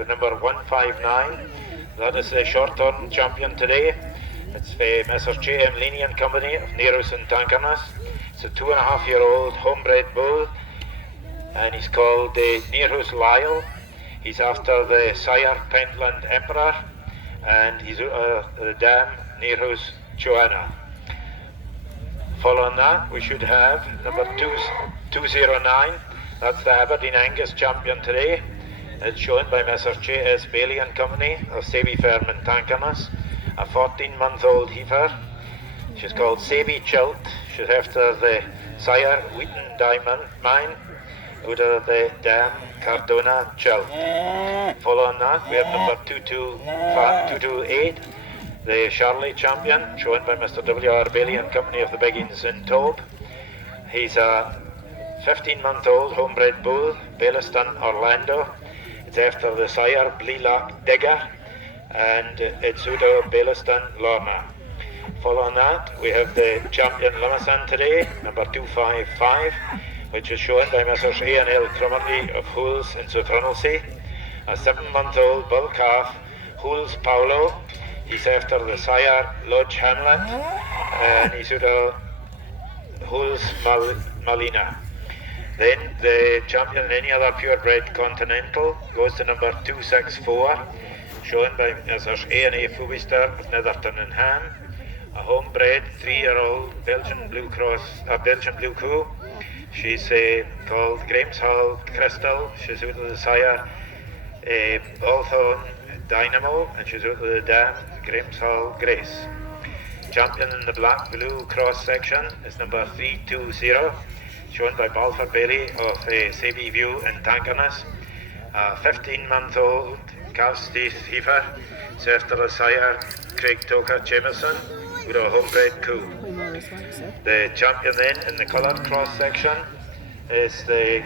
with number 159. That is the short turn champion today. It's Messrs J.M. Leaney and Company of Nearhouse and Tankernas. It's a 2.5-year-old homebred bull, and he's called Nearhouse Lyle. He's after the sire Pentland Emperor, and he's the dam Nearhouse Joanna. Following that, we should have number 209. That's the Aberdeen Angus champion today. It's shown by Messrs J.S. Bailey and Company of Saby Farm in Tankernas. A 14-month-old heifer. She's called Saby Chilt. She's after the sire Wheaton Diamond Mine out of the dam Cardona Chilt. Following that, we have number 228. The Charlie champion, shown by Mr. W.R. Bailey and Company of the Biggins in Tobe. He's a 15-month-old homebred bull, Bailiston Orlando. It's after the sire Blealock Digger, and it's Udo Bailiston Lorna. Following that, we have the champion Lumasan today, number 255, which is shown by Messrs A&L Cromarty of Hools in Southrunnelsea. A 7-month-old bull calf, Hools Paulo. He's after the sire Lodge Hamlet, and he's Udo Hools Malina. Then the champion in any other purebred continental goes to number 264, shown by Messrs A&A Fubister of Netherton and Ham. A homebred 3-year-old Belgian Blue Coo. She's called Grameshall Crystal. She's out of the sire Balthorn Dynamo, and she's out of the dam Grameshall Grace. Champion in the black-blue cross section is number 320, shown by Balfour Bailey of Saby View in Tankernas. A 15-month-old calf's teeth heifer. It's after the sire Craig Toker Jameson with a homebred coo. The champion then in the coloured cross section is the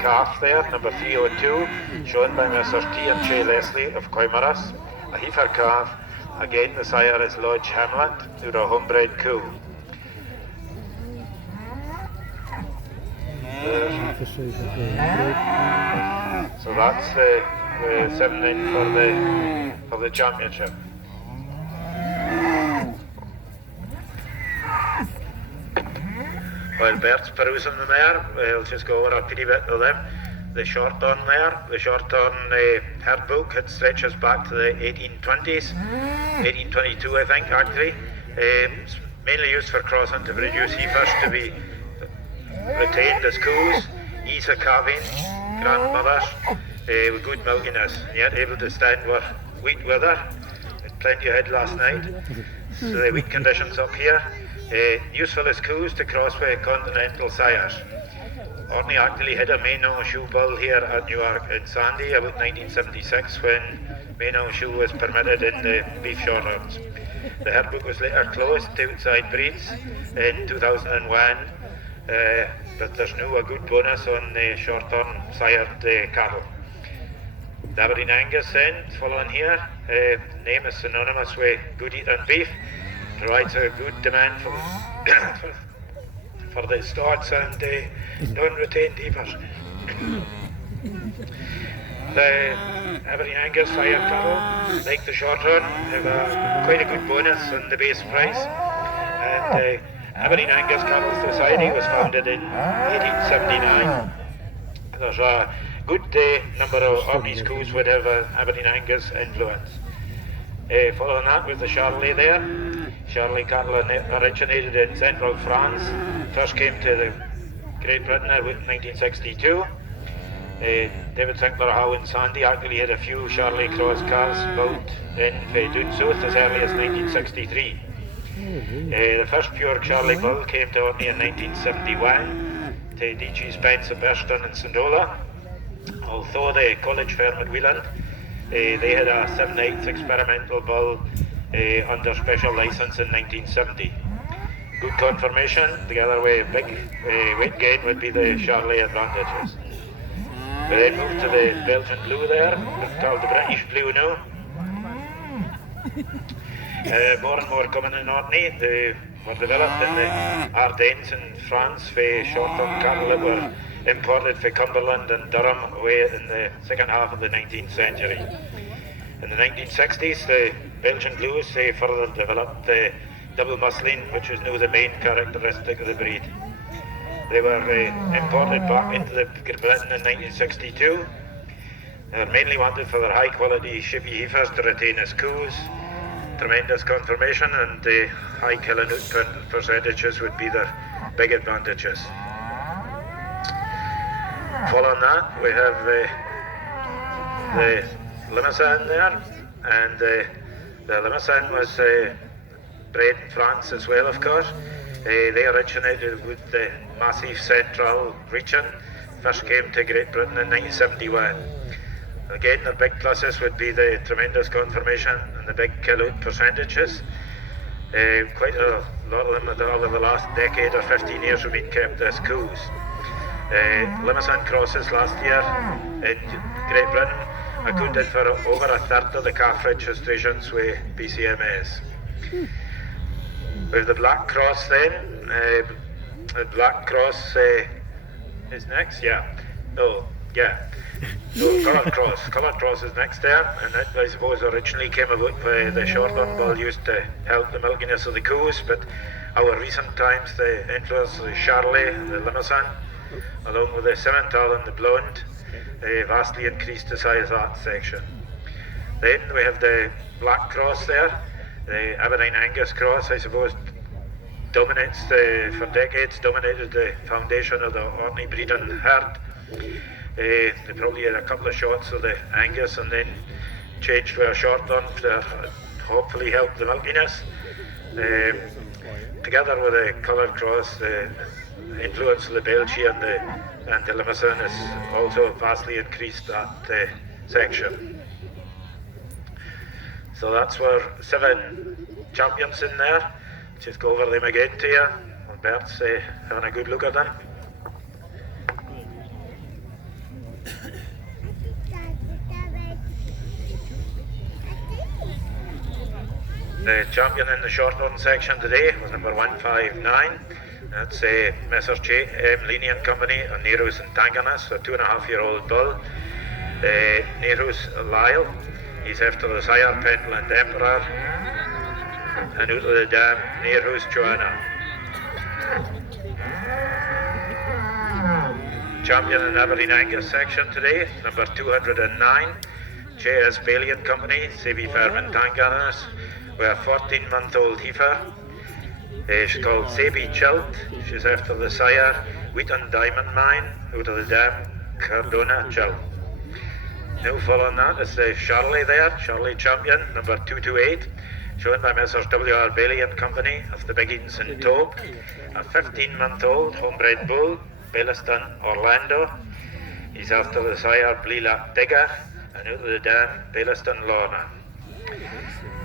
calf there, number 302, shown by Messrs T and J Leslie of Coimaras. A heifer calf. Again, the sire is Lodge Hamlet with a homebred coo. So that's the 7 in for the championship. While Bert's perusing the mare, we'll just go over a pretty bit of them. The short turn mare, the short turn herd book, it stretches back to the 1820s, 1822 I think actually. It's mainly used for crossing to produce heifers to be retained as coos, ease of calving, grandmothers, with good milkiness, and yet able to stand wheat weather. Had plenty of head last night, so the wheat conditions up here. Useful as coos to cross with continental sires. Orkney actually had a Maino shoe bull here at Newark in Sandy about 1976 when Maino shoe was permitted in the beef shorthorns. The herd book was later closed to outside breeds in 2001, but there's now a good bonus on the short-term sired cattle. The Aberdeen Angus then, following here, name is synonymous with good eating beef, provides a good demand for the starts and non-retained heifers. The Aberdeen Angus sired cattle, like the short run, have quite a good bonus on the base price. And Aberdeen Angus Cattle Society was founded in 1879. There's a good number of Orkney's coos would have Aberdeen Angus influence. Following that was the Charlie there. Charlie cattle originated in central France. First came to Great Britain in 1962. David Sinclair Howe in Sandy actually had a few Charlie cross cars built in Doon South as early as 1963. The first pure Charlie bull came to Orkney in 1971 to D.G. Spence of Burston and Sandola. Although the college firm at Wheeland, they had a 7/8 experimental bull under special license in 1970. Good conformation, together with big weight gain, would be the Charlie advantages. We then move to the Belgian Blue there, it's called the British Blue now. More and more coming in Orkney. They were developed in the Ardennes in France for short-term cattle that were imported from Cumberland and Durham away in the second half of the 19th century. In the 1960s, the Belgian blues they further developed the double muscling, which is now the main characteristic of the breed. They were imported back into Great Britain in 1962. They were mainly wanted for their high quality shippy heifers to retain as coos, tremendous conformation, and the high kilonewton percentages would be their big advantages. Following that, we have the Limousin there, and the Limousin was bred in France as well, of course. They originated with the Massif Central region, first came to Great Britain in 1971. Again, the big pluses would be the tremendous conformation and the big kilout percentages. Quite a lot of them over the last decade or 15 years have been kept as coos. Limousin crosses last year in Great Britain accounted for over a third of the calf registrations with BCMS. With the black cross then, the black cross is next, Colour cross is next there, and that I suppose originally came about by the shorthorn bull used to help the milkiness of the coos, but our recent times the influence of the Charolais and the Limousin, along with the Simmental and the Blonde, vastly increased the size of that section. Then we have the black cross there, the Aberdeen Angus cross, I suppose dominates for decades dominated the foundation of the Orkney breeding herd. They probably had a couple of shots of the Angus and then changed to a shorthorn to hopefully help the milkiness. Together with the coloured cross, the influence of the Belgian and the Limousin has also vastly increased that section. So that's where 7 champions in there. Just go over them again to you. And Bert's having a good look at them. The champion in the shorthorn section today was number 159. That's Messrs J.M. Lenient Company and Nero's and Tanganas, a 2.5-year-old bull. Nero's Lyle, he's after the sire Pentland Emperor, and out of the dam Nero's Joanna. Champion in Aberdeen Angus section today, number 209, J.S. Bailey and Company, Sebi Fairman Tanganas, with a 14-month-old heifer. She's called Sebi Chilt. She's after the sire Wheaton Diamond Mine out of the dam Cardona Chilt. Now following that is the Charolais there, Charolais champion, number 228, shown by Messrs W.R. Bailey and Company of the Biggins and Tobe. A 15-month-old homebred bull, Belliston Orlando. He's after the sire Bleela Digger and out of the dam Belliston Lorna.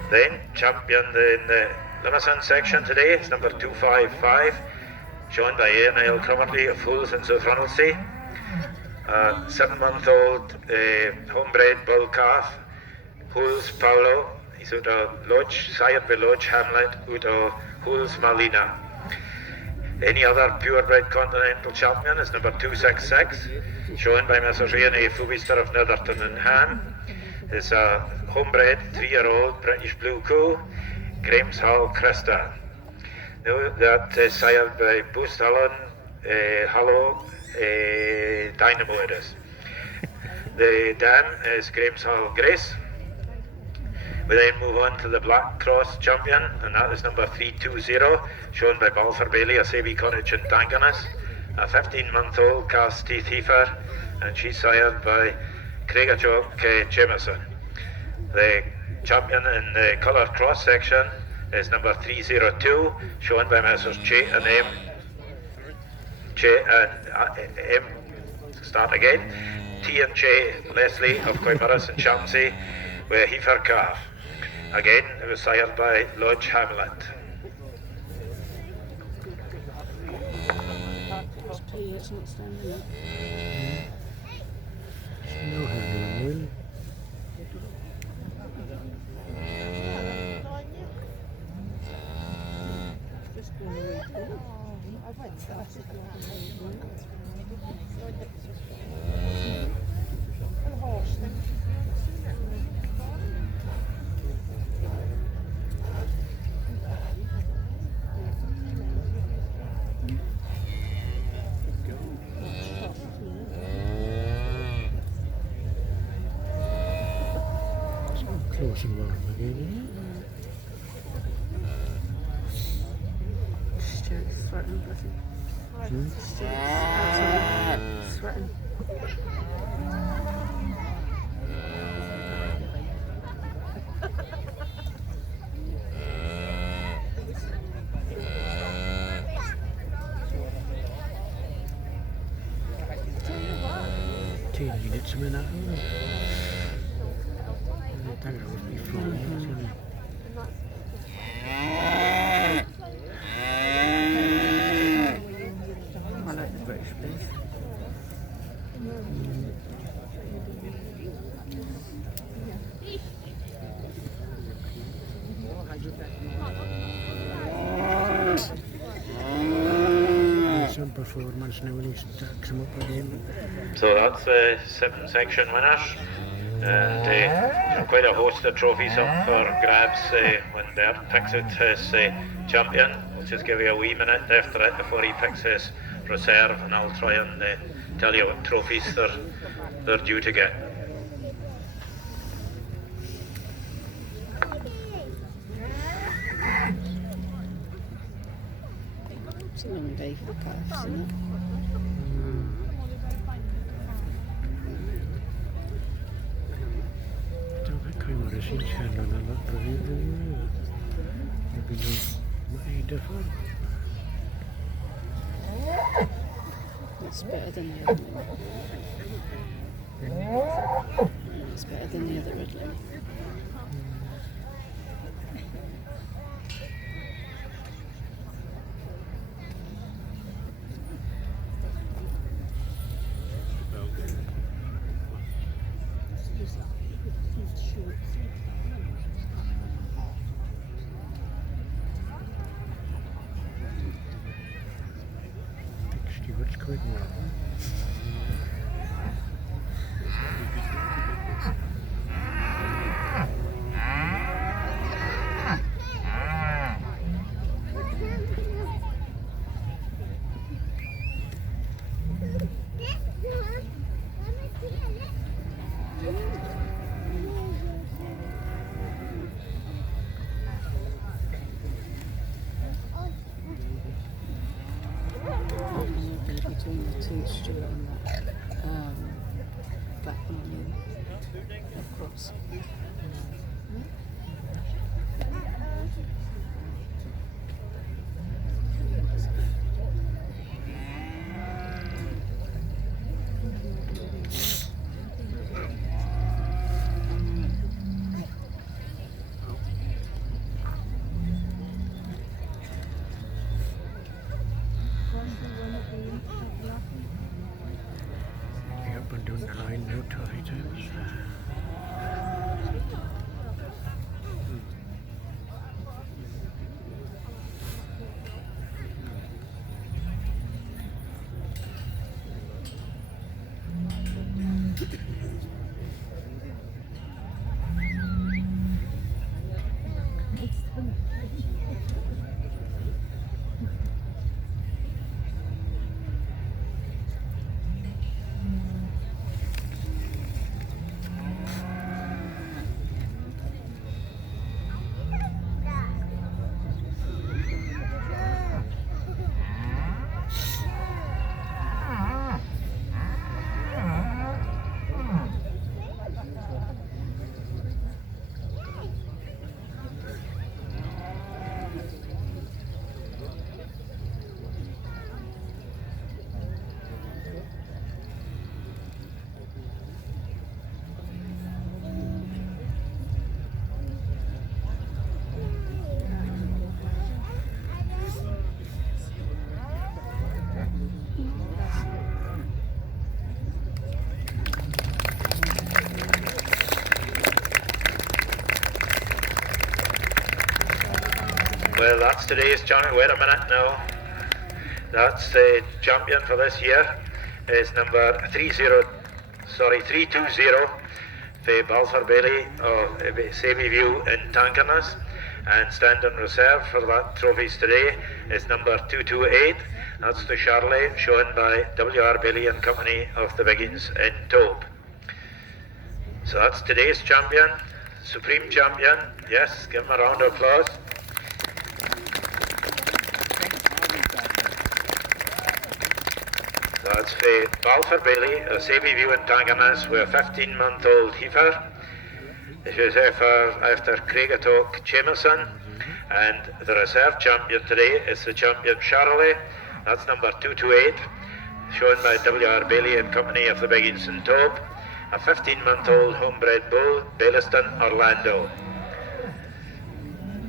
Then champion in the Limousin section today is number 255, shown by A&L Cromarty of Fools in South Ronaldsay. A 7-month-old homebred bull calf, Huls Paulo. He's out of Lodge, sired by Lodge Hamlet, out of Huls Malina. Any other purebred continental champion is number 266, shown by Messrs Ian A. Fubister of Netherton and Ham. It's a homebred 3-year-old British Blue Coo, Graham's Hall Cresta. Now that is sired by Boost Allen, Hallow, Dynamo it is. The dam is Graham's Hall Grace. We then move on to the Black Cross champion, and that is number 320, shown by Balfour Bailey, a Sebi Cottage in Tanganas, a 15-month-old cast teeth heifer, and she's sired by Craigachok Jameson. The champion in the coloured cross section is number 302, shown by Messrs J and M. T and J Leslie of Coimorris and Champsey with a heifer calf. Again, it was sired by Lodge Hamlet. Close and warm again, Stuart's sweating, Stuart's absolutely sweating. Tina, you did some of that, haven't you? That would be fun. I like the British beef. Some performance now when he stacks them up again. So that's the 7 section winners, and quite a host of trophies up for grabs when Bert picks it his champion. We'll just give you a wee minute after it before he picks his reserve, and I'll try and tell you what trophies they're due to get. It's a long day for the calves, isn't it? Don't think I'm going to see Chad on a lot of it. Maybe not different. It's better than the other one. It's better than the other red line. Stuart's quite well. Between the two, Stuart and that black one on the cross. Up and down the line now 20 times. Well, that's today's champion. Wait a minute now. That's the champion for this year is number 320 for Balfour Bailey of Samyview in Tankernas, and standing reserve for that trophies today is number 228. That's the Charlie, shown by W.R. Bailey and Company of the Biggins in Tope. So that's today's champion. Supreme Champion. Yes, give him a round of applause. That's for Balfour Bailey, a Savvy View in Tanganas with a 15-month-old heifer. This is after Craigatalk Jameson. And the reserve champion today is the champion Charlie. That's number 228, shown by W.R. Bailey and Company of the Biggins and Tope. A 15-month-old homebred bull, Bailiston, Orlando.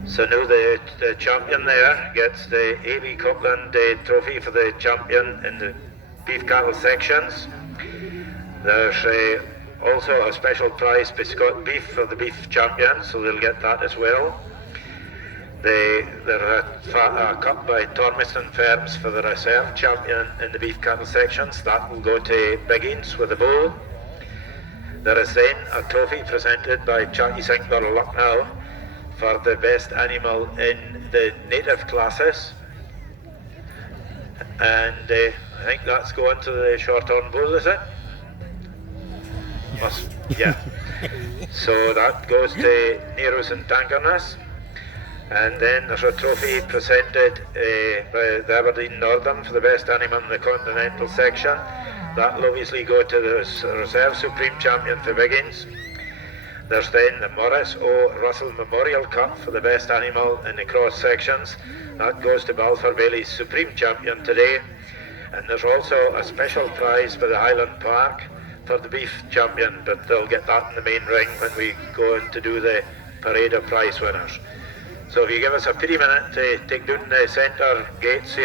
So now the champion there gets the A.B. Copeland trophy for the champion in the beef cattle sections. There's also a special prize by Scott Beef for the beef champion, so they'll get that as well. They're a cup by Tormiston Firms for the reserve champion in the beef cattle sections. That will go to Biggins with the bull. There is then a trophy presented by Jackie Sinkler Lucknow for the best animal in the native classes. And I think that's going to the short-horn bull, is it? Yeah. So that goes to Nero's and Tankernas. And then there's a trophy presented by the Aberdeen Northern for the best animal in the continental section. That will obviously go to the Reserve Supreme Champion for Biggins. There's then the Morris O. Russell Memorial Cup for the best animal in the cross sections. That goes to Balfour Bailey's Supreme Champion today. And there's also a special prize by the Highland Park for the beef champion, but they'll get that in the main ring when we go in to do the parade of prize winners. So if you give us a pretty minute to take down the centre gates here.